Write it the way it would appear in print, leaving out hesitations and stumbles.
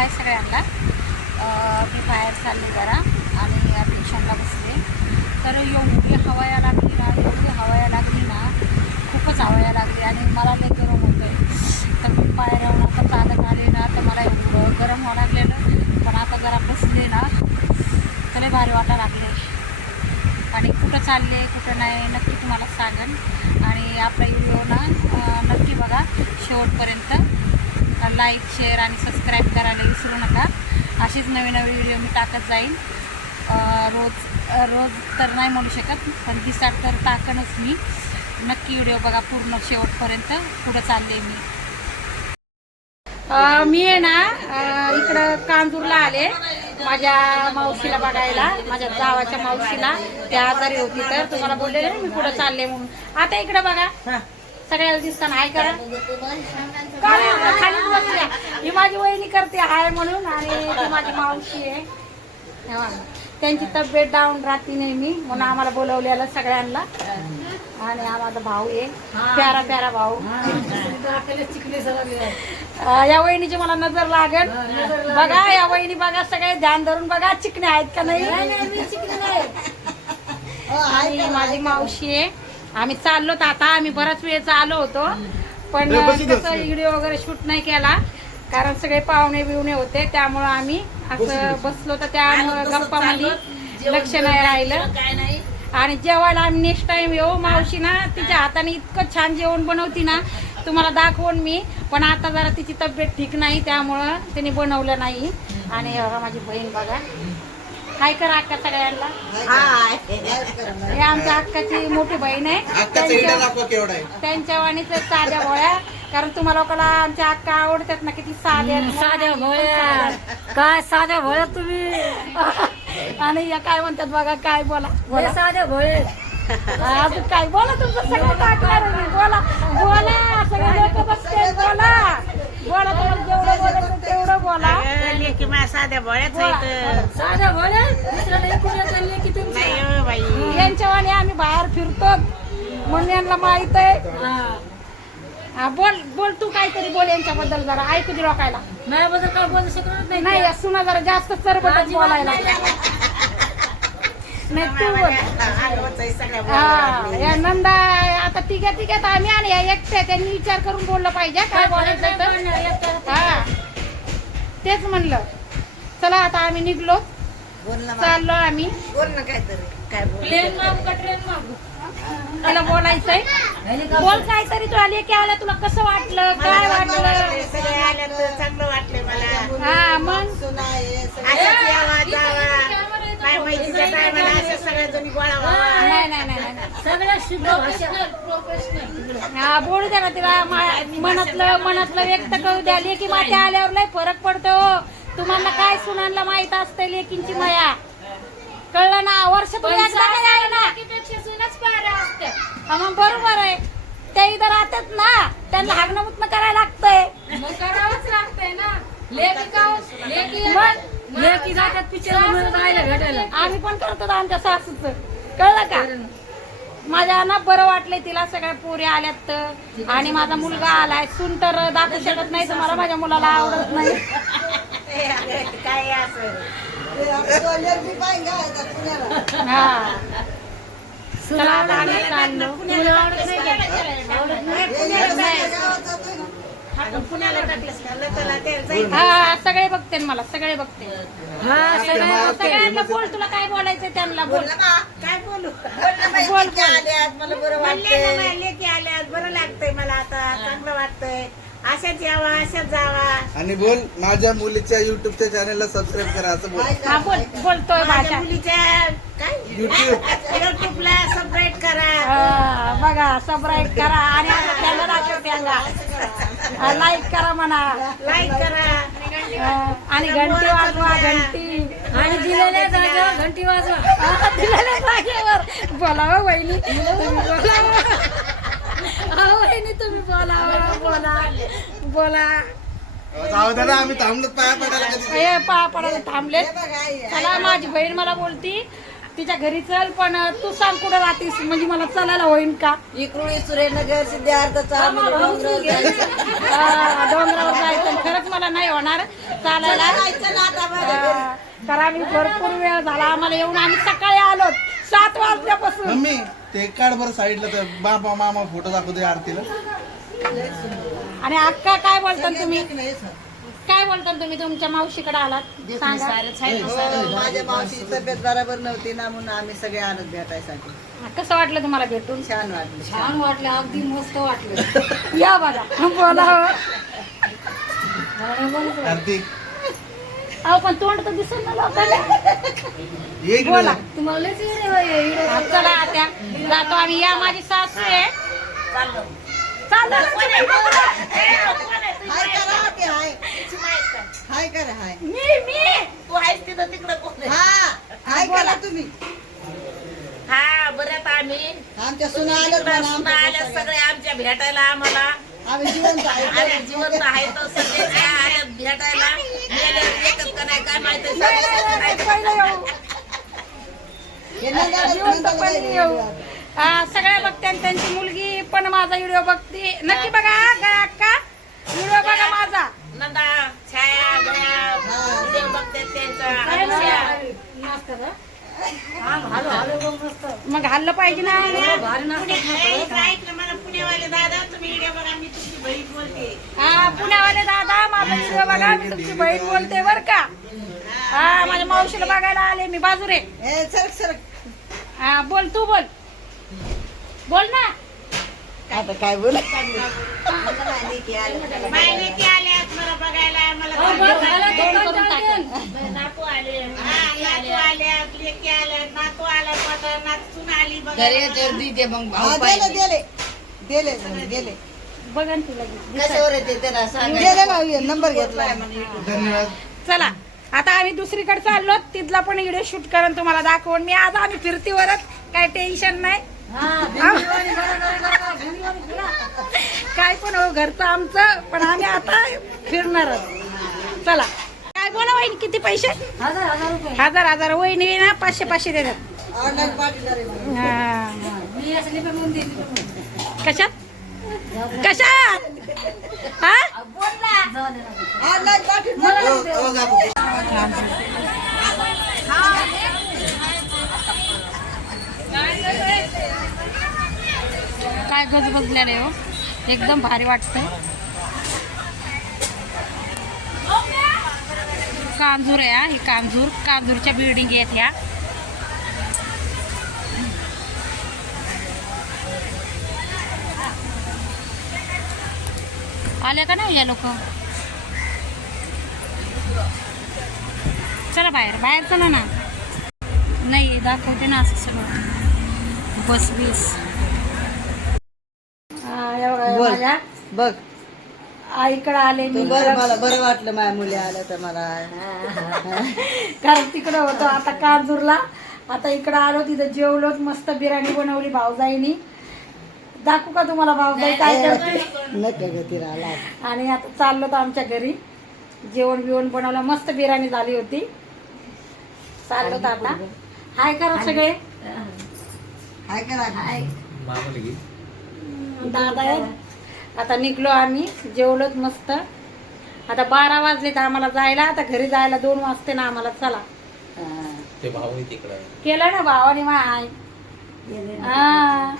हाय सगळ्यांना. मी बाहेर चालले जरा आणि ट्युशनला बसले. तर एवढी हवा लागली ना, एवढी हवा लागली ना, खूपच हवा लागली आणि मला लई गरम होतं आहे. तर मी पायऱ्यावर आता चालत आले ना, तर मला एवढं गरम व्हायला लागलेलं. पण आता जरा बसले ना तर लई भारी वाटायला लागले. आणि कुठं चालले कुठं नाही नक्की तुम्हाला सांगेन. आणि आपला व्हिडिओ ना नक्की बघा शेवटपर्यंत. लाईक शेअर आणि सबस्क्राईब करायला विसरू नका. अशीच नवीन नवीन व्हिडिओ मी टाकत जाईन. रोज तर नाही म्हणू शकत, पण दिसाट तर टाकणच मी. नक्की व्हिडिओ बघा पूर्ण शेवटपर्यंत. पुढं चालले मी आहे ना इकडं कांजूरला आले माझ्या मावशीला बघायला, माझ्या जावाच्या मावशीला. त्या आजारी होती तर तुम्हाला बोलले ना मी पुढं चालले म्हणून. आता इकडं बघा सगळ्याला दिसताना हाय करा. खाली बसल्या ही माझी वहिनी करते हाय म्हणून. आणि ती माझी मावशी आहे. त्यांची तब्येत डाऊन राहते नेहमी म्हणून आम्हाला बोलवलेलं सगळ्यांना. आणि आम्हाला भाऊ आहे, प्यारा प्यारा भाऊ. या वहिनीची मला नजर लागेल. बघा या वहिनी बघा, सगळे ध्यान धरून बघा चिकणे आहेत का नाही. आणि माझी मावशी आहे. आम्ही चाललो तर आता आम्ही बराच वेळ आलो होतो, पण कसं व्हिडिओ वगैरे शूट नाही केला कारण सगळे पाहुणे बिवणे होते. त्यामुळं आम्ही असं बसलो तर त्यामुळं गप्पामध्ये लक्ष नाही राहिलं. आणि जेवायला आम्ही नेक्स्ट टाइम येऊ. मावशी ना तिच्या हाताने इतकं छान जेवण बनवती ना, तुम्हाला दाखवून मी. पण आता जरा तिची तब्येत ठीक नाही त्यामुळं तिने बनवलं नाही. आणि माझी बहीण बघा हाय करा अक्का सगळ्यांना. हे आमच्या अक्काची मोठी बहीण आहे. त्यांच्या वाणीच साध्या भोळ्या. कारण तुम्हाला लोकांना आमच्या अक्का आवडतात ना, किती साध्या भोळ्या. काय साध्या भोळ्या तुम्ही. आणि या काय म्हणतात बघा, काय बोला साध्या भोळे. अजून काय बोला, तुमचं सगळं टाकणार मी. बोला बोला सगळे लोक बसते. बोला बोला तुम्हाला जेवढं बोलायचं तेवढं बोला. साध्या भोळ्याच साध्या भोळ्या यांच्या वाणी आम्ही बाहेर फिरतो म्हणून यांना माहित आहे. हा बोल बोल तू काहीतरी बोल यांच्याबद्दल, जरा ऐकू दे लोकायला. माझ्याबद्दल काय बोलू शकत नाही सुना जरा जास्त चरबट बोलायला. नाही तू बोल. या नंदा आता तिघ्यात आम्ही आणि या एकट्या त्यांनी विचार करून बोललं पाहिजे काय बोलायचं तर. हा तेच म्हणलं. चला आता आम्ही निघलो, चाललो आम्ही. तिला बोलायचंय. बोल काहीतरी. तू आली की आल्या तुला कसं वाटलं, काय वाटलं. चांगलं वाटलं मला. हा मग हा बोलू द्या ना तिला. मनातलं व्यक्त करू द्या. लेकी माते आल्यावर लय फरक पडतो. तुम्हाला काय सुनांना माहित असते लेकींची माया, कळलं ना. वर्षातून एकदा काय आहे ना. मग बरोबर आहे. ते इथं राहतात ना, त्यांना हागणं मुतणं करायला लागतंय. करावंच लागतंय ना. लेकी जातात पिक्चर भेटायला. आम्ही पण करतो आमच्या सासूच, कळलं का. माझ्या ना बरं वाटलंय तिला. सगळ्या पोरी आल्यात तर. आणि माझा मुलगा आलाय. सून तर दाखवू शकत नाही तुम्हाला, माझ्या मुलाला आवडत नाही. काय असं हा चला आता आम्ही चाललो. हा सगळे बघते मला, सगळे बघते. सगळ्यांना बोल, तुला काय बोलायचं त्यांना बोल. काय बोलू. बोल आल्यात मला बरं वाटतंय. लेकी आल्यात बरं लागतंय मला. आता चांगलं वाटतंय. अशाच यावा अशाच जावा. आणि बोल माझ्या मुलीच्या युट्यूबच्या चॅनलला सबस्क्राईब करा असं बोल. हा बोल बोलतोय माझ्या माझ्या मुलीच्या काय युट्यूबला सबस्क्राईब करा. बघा सबस्क्राईब करा. आणि आता त्याला दाखवते लाईक करा म्हणा. लाईक करा. आणि घंटी वाजवा. घंटी आणि दिलेल्या जागेवर घंटी वाजवा. दिलेल्या जागेवर बोलावा वहिनी. वहिनी तुम्ही बोला बोला. जाऊ दादा आम्ही थांबलो पाया पडायला. हे पाया पडायला थांबले. चला माझी बहीण मला बोलती तिच्या घरी चल, पण तू सांग कुठं राहतीस म्हणजे मला चलायला होईल का? इकडून सुरेनगर सिद्धार्थचा डोंगरावर जायचं खरंच मला नाही होणार चालायला. तर आम्ही भरपूर वेळ झाला आम्हाला येऊन, आम्ही सकाळी आलो 7 वाजल्यापासून. मम्मी ते काढ बरं साईडला, तर बाबा मामा फोटो दाखवते आरतीला. आणि अक्का काय बोलता तुम्ही? काय बोलता तुम्ही? तुमच्या मावशीकडे आलात सांगा. माझ्या मावशीची तब्येत बरोबर नव्हती ना, म्हणून आम्ही सगळे आलो भेटायसाठी. कसं वाटलं तुम्हाला भेटून? छान वाटलं. छान वाटलं, अगदी मस्त वाटलं. या बघा बोला हो. आरती अहो पण तोंड तर दिसत ना लोकांना. ये इकडे. बोला. तुम्हाला लयच येडे बाई आहे. हा, चला आत्या जातो आम्ही. या माझी सासू आहे. चाललं. हाय करा की हाय. हाय करा हाय. मी तू आहेस तिथं तिकडं कोण? हा हाय करा तुम्ही. हा बरं आम्ही आमच्या सुना आल्यात इकडं म्हणा, सुना आल्या आमच्या सगळे आमच्या भेटायला आम्हाला आम्ही जिवंत आहे. आल्या जिवंत आहे तर सगळे आल्या भेटायला मेले एकच का नाही काय माहिती पहिलं येऊ. हे नंदाला- जिवंत नंदाला पण जायचं येऊ. आहे. सगळ्या बघते आणि त्यांची मुलगी पण माझा व्हिडिओ बघते. नक्की बघा काय अक्का, व्हिडिओ बघा माझा. नंदा छाया गया व्हिडिओ बघते त्यांचा मग हल्लं पाहिजे ना. ऐकलं मला पुणेवाले दादा तुम्ही व्हिडिओ बघा मी तुमची बहीण बोलते हा पुण्यावाले दादा माझा व्हिडिओ बघा, मी तुमची बहीण बोलते बर का. हा माझ्या मावशीला बघायला आले मी. बाजूरे ए, सरक सरक. हा बोल, तू बोल बोल ना. आता काय बोल मायने की आल्यात मला बघायला मला दोन करून टाकेल. नातू आले नातू आल्यात लेकी आल्यात नातू आल्यात नातून आली बघा हा, गेले बघा ना तुला दिसत. कशावर येते त्याला गेले ना, नंबर घेतला. धन्यवाद. चला आता आम्ही दुसरीकडे चाललो, तिथला पण व्हिडिओ शूट करून तुम्हाला दाखवून. मी आज आम्ही फिरतीवरच, काय टेन्शन नाही. काय पण हो घरचं आमचं, पण आम्ही आता फिरणारच. चला काय बोला वहिनी, किती पैसे? 1000 रुपये. 1000 वहिनी ना 500 देतात. ऑनलाईन पाठवणार हा. मी असली पण म्हणून देते. कशात हा ऑनलाईन पाठवणार. हो, हो, काकू. काय गजबजलेलं आहे हो, एकदम भारी वाटतंय. कांजूर आहे हा, ही कांजूरच्या बिल्डिंग आहेत ह्या. आले का नाही या लोक? चला बाहेर चला ना. नाही दाखवते ना असं सगळं बस बीस. बोल. माझ्या बघ आईकडे आले मी. बरं, मला बरं वाटलं माझ्या मुली आल्या तर मला. कारण तिकडं होतो आता कांजूरला, आता इकडं आलो, तिथं जेवलो, मस्त बिर्याणी बनवली भाऊजाईनी. दाखवू का तुम्हाला भाऊजाई काय करते? नका गती राहिला. आणि आता चाललो तर आमच्या घरी, जेवण बिवण बनवलं, मस्त बिर्याणी झाली होती. चाललो तर आता. हाय करा सगळे. हाय करा. दादा आहेत. आता निघलो आम्ही, जेवलोत मस्त. आता 12 वाजले तर आम्हाला जायला, आता घरी जायला 2 वाजते ना आम्हाला. चला ते भाऊ तिकडे केलं ना भावाने मा. हा